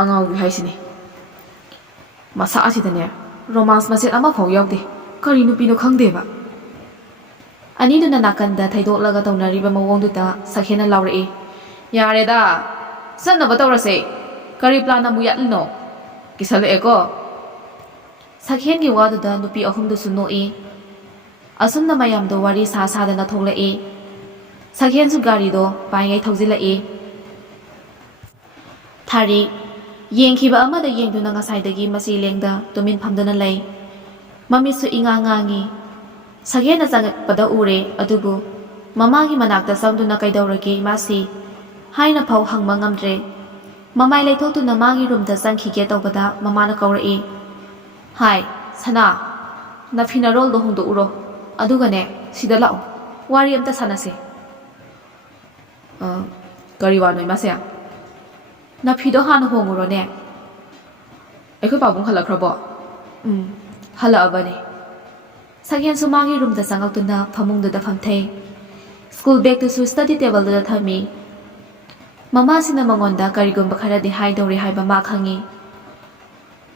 ꯑꯉꯥꯎꯕꯤ ꯍꯥꯏꯁꯤꯅꯤ ꯃꯁꯥ ꯑꯁꯤꯗꯅꯦ ꯔꯣꯃꯥꯟꯁ ꯃꯆꯦꯠ ꯑꯃꯐꯥꯎ ꯌꯥꯎꯗꯦ ꯀꯔꯤ ꯅꯨꯄꯤꯅꯣ ꯈꯪꯗꯦꯕ ꯑꯅꯤꯗꯨꯅ ꯅꯥꯀꯟꯗ ꯊꯩꯗꯣꯛꯂꯒ ꯇꯧꯅꯔꯤꯕ ꯃꯑꯣꯡꯗꯨꯗ ꯁꯛꯍꯦꯟꯅ ꯂꯥꯎꯔꯛꯏ ꯌꯥꯔꯦꯗ ꯆꯠꯅꯕ ꯇꯧꯔꯁꯦ ꯀꯔꯤ ꯄ꯭ꯂꯥꯟ ꯑꯃꯨꯛ ꯌꯥꯠꯂꯤꯅꯣ ꯀꯤꯁꯜꯂꯛꯑꯦꯀꯣ ꯁꯛꯍꯦꯟꯒꯤ ꯋꯥꯗꯨꯗ ꯅꯨꯄꯤ ꯑꯍꯨꯝꯗꯨꯁꯨ ꯅꯣꯛꯏ ꯑꯁꯨꯝꯅ ꯃꯌꯥꯝꯗꯣ ꯋꯥꯔꯤ ꯁꯥꯗꯅ ꯊꯣꯛꯂꯛꯏ ꯁꯛꯍꯦꯟꯁꯨ ꯒꯥꯔꯤꯗꯣ ꯄꯥꯏꯉꯩ ꯊꯧꯖꯤꯜꯂꯛꯏ ꯊꯥꯔꯤꯛ ꯌꯦꯡꯈꯤꯕ ꯑꯃꯗ ꯌꯦꯡꯗꯨꯅ ꯉꯁꯥꯏꯗꯒꯤ ꯃꯆꯤ ꯂꯦꯡꯗ ꯇꯨꯃꯤꯟ ꯐꯝꯗꯨꯅ ꯂꯩ ꯃꯃꯤꯠꯁꯨ ꯉꯥꯡꯉꯤ ꯁꯛꯍꯦꯟꯅ ꯆꯪꯉꯛꯄꯗ ꯎꯔꯦ ꯑꯗꯨꯕꯨ ꯃꯃꯥꯒꯤ ꯃꯅꯥꯛꯇ ꯆꯪꯗꯨꯅ ꯀꯩꯗꯧꯔꯒꯦ ꯏꯃꯥꯁꯤ haina phau hangma ngamdre mamai leithoktuna magi roomda changkhige tawbada mamana kaurei hai sana na phina rol do hongdo uro adugane sida lao wari amta sanase kari wa noi mase na phido han honguro ne ekhoi pabung halakhrabo hala abani Sakhen sumagi room da sangaktuna phamungda da phamthei school bag to study table da thami mama sina mangonda karigum bakhara di hai dori hai ba ma khangi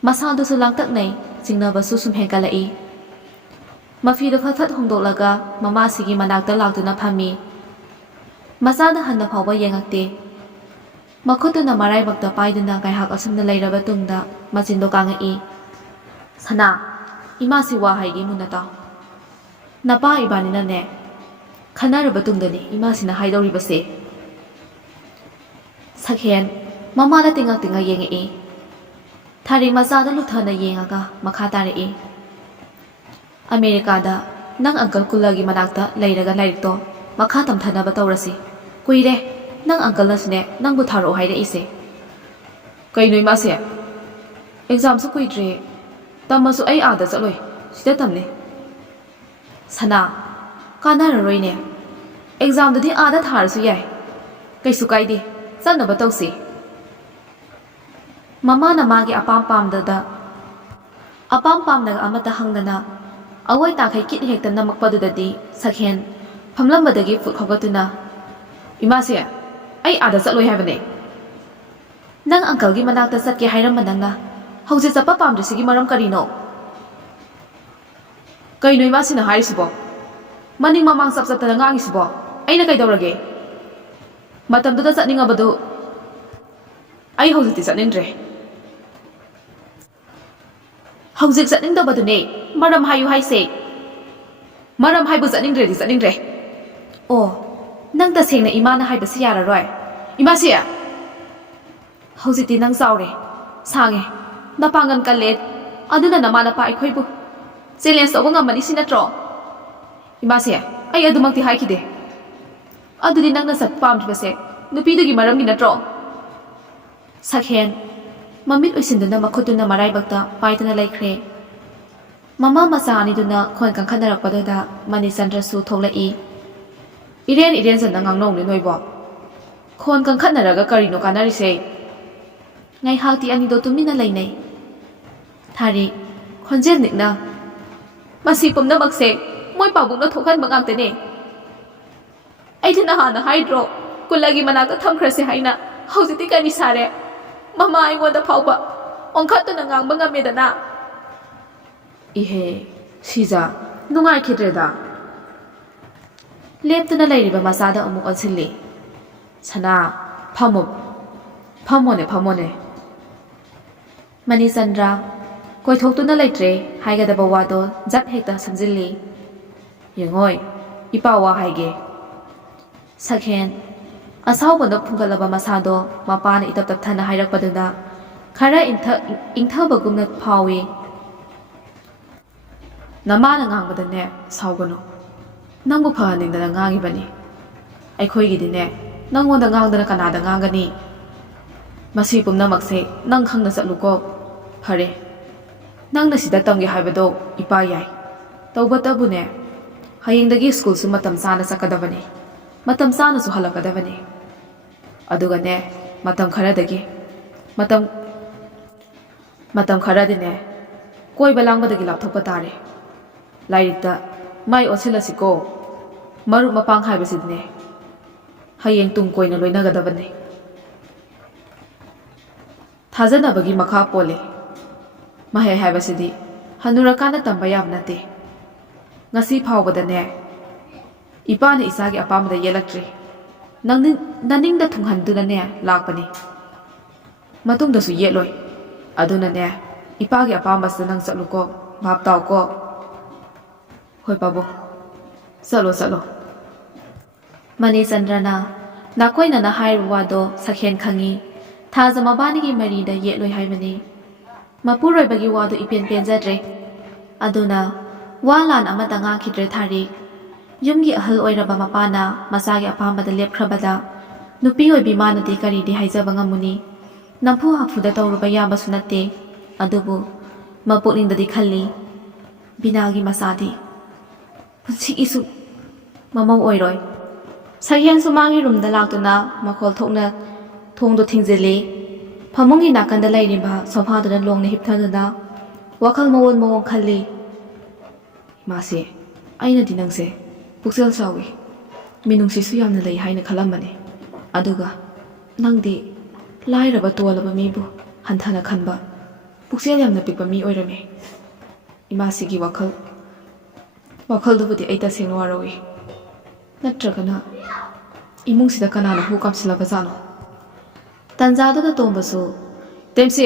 masa du su langtak nei jingna ba su sum hekalai mafi da phat hongdolaga mama sigi manakta laktuna phami masa da hanna phawba yengakte makhutuna marai bakta paiduna kai hak asumna leiraba tungda majindo kangai sana ima si wa haigi munata napa ibanina ne khanaraba tungdani ima sina haidori base Sakhen mama da tinga yengei thari maza da luthana yengaga makha tarei America da nang uncle kulagi manakta leiraga lairikto makha tamthana ba tawrasi kuire nang uncle nasne nang bu tharo haire ise kainoi ma se exam su kuidre tamasu ai ada chaloi sida tamne sana kana roi ne exam dadi ada thar su yai kaisu kaide sanaba tawsi mama na magi apam da apam daga amata hangdana awai ta khai kit hekta namakpadu dadi Sakhen phamlambadagi fut khogatuna imase ai ada chaloi habane nang uncle gi manakta satke hairam manangna hauji chapa pamdrisigi maram karino kainoi masina hairisibo maning mamang sapsaptana ngangisibo aina kaidawrage matamduda chatningabadu ai hojikti chatnindre hojik chatningdabadune maram hayu haise maram haibu chatningre oh nang ta sengna imana haibasi yararoi imase hojikti nang chaure sange napangan kalet aduna namana pa ikhoibu challenge tawba ngamani sinatro imase ai adumakti haikide adudi nangna sat pamdibase nupidagi maramgi natro Sakhen mamit oisinduna makhutuna maraibakta paitana laikhre mama macha aniduna khon kangkhanarakpadada Manichandra su tholai iren sanna ngangnau ne noibo khon kangkhanaraga karino kanarise ngai hakti anido tumina lainai thari khonjel nikna masi pumna makse moi pabungna thokhan bangangtene aidina hana haidro kulagi manaka thamkhrase haina haujiti kani sare mama aingoda phawba ongkhatuna ngangbang ngamedana ihe siza nungai khidreda leptuna lairiba masada amuk ansili sana phamone Manichandra koithokutuna laitre haigadaba wado jat hekta samjilli yengoi ipawa haige Sakhen asawbana phungalaba masado mapana itap thana hairakpaduna khara ingthabagumna phawi namana ngangbadane sawgano nangbu phaningdana ngangibani aikhoigidine nangonda ngangdana kanada ngangani masi pumnamakse nang khangna chatluko phare nangna sida tamge haibado ipa yai tawbatabune hayengdagi school su matam sana sakadabani matam sana su halakadabani adugane matam kharadine koi balangbadagi lapthokpa tare lairikta mai osilasiko maru mapang haibasidne hayeng tung koina loinagadabani thajanabagi makha pole mahai haibasidi hanurakana tamba yamnate ngasi phawbadane ipana isagi apamda yelaktre naningda thunghandunane lakpani matungda su yeloi adunane ipagi apambasda nang chatluko bhap tawko hoi babu chalo Manichandrana nakoina na hairu wado Sakhen khangi thaja mabanigi marida yeloi haibani mapuroi bagi wado ipen penjadre aduna walan amata ngangkhidre thari yumgi ahal oiraba mapana masagi apambada lepkhrabada ꯅꯨꯄꯤ ꯑꯣꯏꯕꯤ ꯃꯥꯅꯗꯤ ꯀꯔꯤꯗꯤ ꯍꯥꯏꯖꯕ ꯉꯝꯃꯨꯅꯤ ꯅꯝꯐꯨ ꯍꯥꯐꯨꯗ ꯇꯧꯔꯨꯕ ꯌꯥꯕꯁꯨ ꯅꯠꯇꯦ ꯑꯗꯨꯕꯨ ꯃꯄꯨꯛꯅꯤꯡꯗꯗꯤ ꯈꯜꯂꯤ ꯕꯤꯅꯥꯒꯤ ꯃꯆꯥꯗꯤ ꯄꯨꯟꯁꯤꯒꯤꯁꯨ ꯃꯃꯧ ꯑꯣꯏꯔꯣꯏ ꯁꯛꯍꯦꯟꯁꯨ ꯃꯥꯒꯤ ꯔꯨꯝꯗ ꯂꯥꯛꯇꯨꯅ ꯃꯈꯣꯜ ꯊꯣꯛꯅ ꯊꯣꯡꯗꯣ ꯊꯤꯡꯖꯤꯜꯂꯤ ꯐꯃꯨꯡꯒꯤ ꯅꯥꯀꯟꯗ ꯂꯩꯔꯤꯕ ꯁꯣꯐꯥꯗꯨꯗ ꯂꯣꯡꯅ ꯍꯤꯞꯊꯗꯨꯅ ꯋꯥꯈꯜ ꯃꯑꯣꯡ ꯈꯜꯂꯤ ꯏꯃꯥꯁꯦ ꯑꯩꯅꯗꯤ ꯅꯪꯁꯦ ꯄꯨꯛꯆꯦꯜ ꯆꯥꯎꯏ ꯃꯤꯅꯨꯡꯁꯤꯁꯨ ꯌꯥꯝꯅ ꯂꯩ ꯍꯥꯏꯅ ꯈꯜꯂꯝꯕꯅꯤ ꯑꯗꯨꯒ ꯅꯪꯗꯤ ꯂꯥꯏꯔꯕ ꯇꯣꯜꯂꯕ ꯃꯤꯕꯨ ꯍꯟꯊꯅ ꯈꯟꯕ ꯄꯨꯛꯆꯦꯜ ꯌꯥꯝꯅ ꯄꯤꯛꯄ ꯃꯤ ꯑꯣꯏꯔꯝꯃꯤ ꯏꯃꯥꯁꯤꯒꯤ ꯋꯥꯈꯜꯗꯨꯕꯨꯗꯤ ꯑꯩ ꯇꯁꯦꯡꯅ ꯋꯥꯔꯧꯏ ꯅꯠꯇ꯭ꯔꯒꯅ ꯏꯃꯨꯡꯁꯤꯗ ꯀꯅꯥꯅ ꯍꯨ ꯀꯥꯝꯁꯤꯜꯂꯕꯖꯥꯠꯅꯣ ꯇꯟꯖꯥꯗꯨꯗ ꯇꯣꯝꯕꯁꯨ ꯇꯦꯝꯁꯤ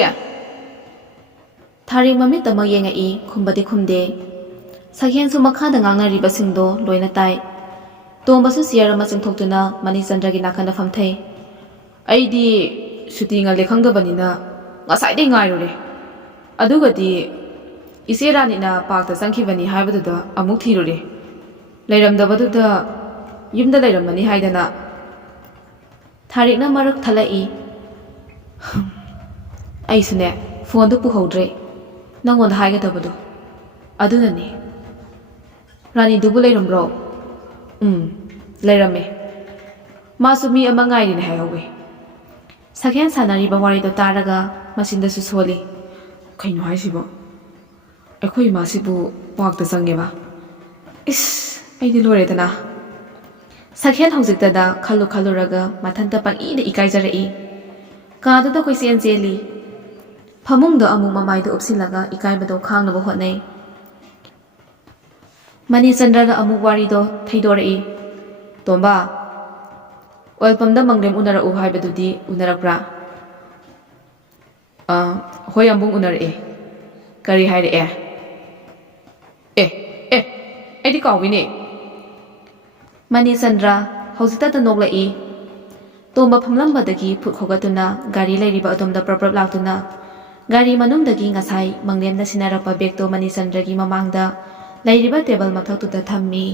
ꯊꯥꯔꯤꯛ ꯃꯃꯤꯠ ꯑꯃ ꯌꯦꯡꯉꯛꯏ ꯈꯨꯝꯕꯗꯤ ꯈꯨꯝꯗꯦ ꯁꯛꯍꯦꯟꯁꯨ ꯃꯈꯥꯗ ꯉꯥꯡꯅꯔꯤꯕꯁꯤꯡꯗꯣ ꯂꯣꯏꯅ ꯇꯥꯏ ꯇꯣꯝꯕꯁꯨ ꯆꯤꯌꯔ ꯑꯃ ꯆꯤꯡꯊꯣꯛꯇꯨꯅ ꯃꯅꯤꯆꯟꯗ꯭ꯔꯒꯤ ꯅꯥꯀꯟꯗ ꯐꯝꯊꯩ ꯑꯩꯗꯤ ꯁꯨꯇꯤ ꯉꯜꯂꯦ ꯈꯪꯗꯕꯅꯤꯅ ꯉꯁꯥꯏꯗꯩ ꯉꯥꯏꯔꯨꯔꯦ ꯑꯗꯨꯒꯗꯤ ꯏꯆꯦ ꯔꯥꯅꯤꯅ ꯄꯥꯔꯛꯇ ꯆꯪꯈꯤꯕꯅꯤ ꯍꯥꯏꯕꯗꯨꯗ ꯑꯃꯨꯛ ꯊꯤꯔꯨꯔꯦ ꯂꯩꯔꯝꯗꯕꯗꯨꯗ ꯌꯨꯝꯗ ꯂꯩꯔꯝꯃꯅꯤ ꯍꯥꯏꯗꯅ ꯊꯥꯔꯤꯛꯅ ꯃꯔꯛ ꯊꯠꯂꯛꯏ ꯑꯩꯁꯨꯅꯦ ꯐꯣꯟꯗꯨ ꯄꯨꯍꯧꯗ꯭ꯔꯦ ꯅꯪꯉꯣꯟꯗ ꯍꯥꯏꯒꯗꯕꯗꯣ ꯑꯗꯨꯅꯅꯤ ꯔꯥꯅꯤꯗꯨꯕꯨ ꯂꯩꯔꯝꯕ꯭ꯔꯣ ꯂꯩꯔꯝꯃꯦ ꯃꯥꯁꯨ ꯃꯤ ꯑꯃ ꯉꯥꯏꯔꯤꯅꯦ ꯍꯥꯏꯍꯧꯋꯦ ꯁꯛꯍꯦꯟ ꯁꯥꯟꯅꯔꯤꯕ ꯋꯥꯔꯤꯗꯣ ꯇꯥꯔꯒ ꯃꯆꯤꯟꯗꯁꯨ ꯁꯣꯜꯂꯤ ꯀꯩꯅꯣ ꯍꯥꯏꯁꯤꯕꯣ ꯑꯩꯈꯣꯏ ꯏꯃꯥꯁꯤꯕꯨ ꯄꯥꯛꯇ ꯆꯪꯉꯦꯕ ꯏꯁ ꯑꯩꯗꯤ ꯂꯣꯏꯔꯦꯗꯅ ꯁꯛꯍꯦꯟ ꯍꯧꯖꯤꯛꯇꯗ ꯈꯜꯂꯨꯔꯒ ꯃꯊꯟꯇ ꯄꯪꯏꯗ ꯏꯀꯥꯏꯖꯔꯛꯏ ꯀꯥꯗꯨꯗ ꯀꯣꯏꯆꯦꯟ ꯆꯦꯜꯂꯤ ꯐꯃꯨꯡꯗ ꯑꯃꯨꯛ ꯃꯃꯥꯏꯗ ꯎꯞꯁꯤꯜꯂꯒ ꯏꯀꯥꯏꯕꯗꯣ ꯈꯥꯡꯅꯕ ꯍꯣꯠꯅꯩ ꯃꯅꯤꯆꯟꯗ꯭ꯔꯅ ꯑꯃꯨꯛ ꯋꯥꯔꯤꯗꯣ ꯊꯩꯗꯣꯔꯛꯏ ꯇꯣꯝꯕꯥ ꯑꯣꯏꯜ ꯄꯝꯗ ꯃꯪꯂꯦꯝ ꯎꯅꯔꯛꯎ ꯍꯥꯏꯕꯗꯨꯗꯤ ꯎꯅꯔꯛꯄ꯭ꯔꯥ ꯍꯣꯏ ꯑꯃꯨꯛ ꯎꯅꯔꯛꯑꯦ ꯀꯔꯤ ꯍꯥꯏꯔꯛꯑꯦ ꯑꯦ ꯑꯩꯗꯤ ꯀꯥꯎꯏꯅꯦ ꯃꯅꯤꯆꯟꯗ꯭ꯔ ꯍꯧꯖꯤꯛꯇꯗ ꯅꯣꯛꯂꯛꯏ ꯇꯣꯝꯕ ꯐꯝꯂꯝꯕꯗꯒꯤ ꯐꯨꯠ ꯍꯧꯒꯠꯇꯨꯅ ꯒꯥꯔꯤ ꯂꯩꯔꯤꯕ ꯑꯗꯣꯝꯗ ꯄ꯭ꯔꯞ ꯂꯥꯛꯇꯨꯅ ꯒꯥꯔꯤ ꯃꯅꯨꯡꯗꯒꯤ ꯉꯁꯥꯏ ꯃꯪꯂꯦꯝꯅ ꯁꯤꯟꯅꯔꯛꯄ ꯕꯦꯒꯇꯣ ꯃꯅꯤꯆꯟꯗ꯭ꯔꯒꯤ ꯃꯃꯥꯡꯗ ꯂꯩꯔꯤꯕ ꯇꯦꯕꯜ ꯃꯊꯛꯇꯨꯗ ꯊꯝꯃꯤ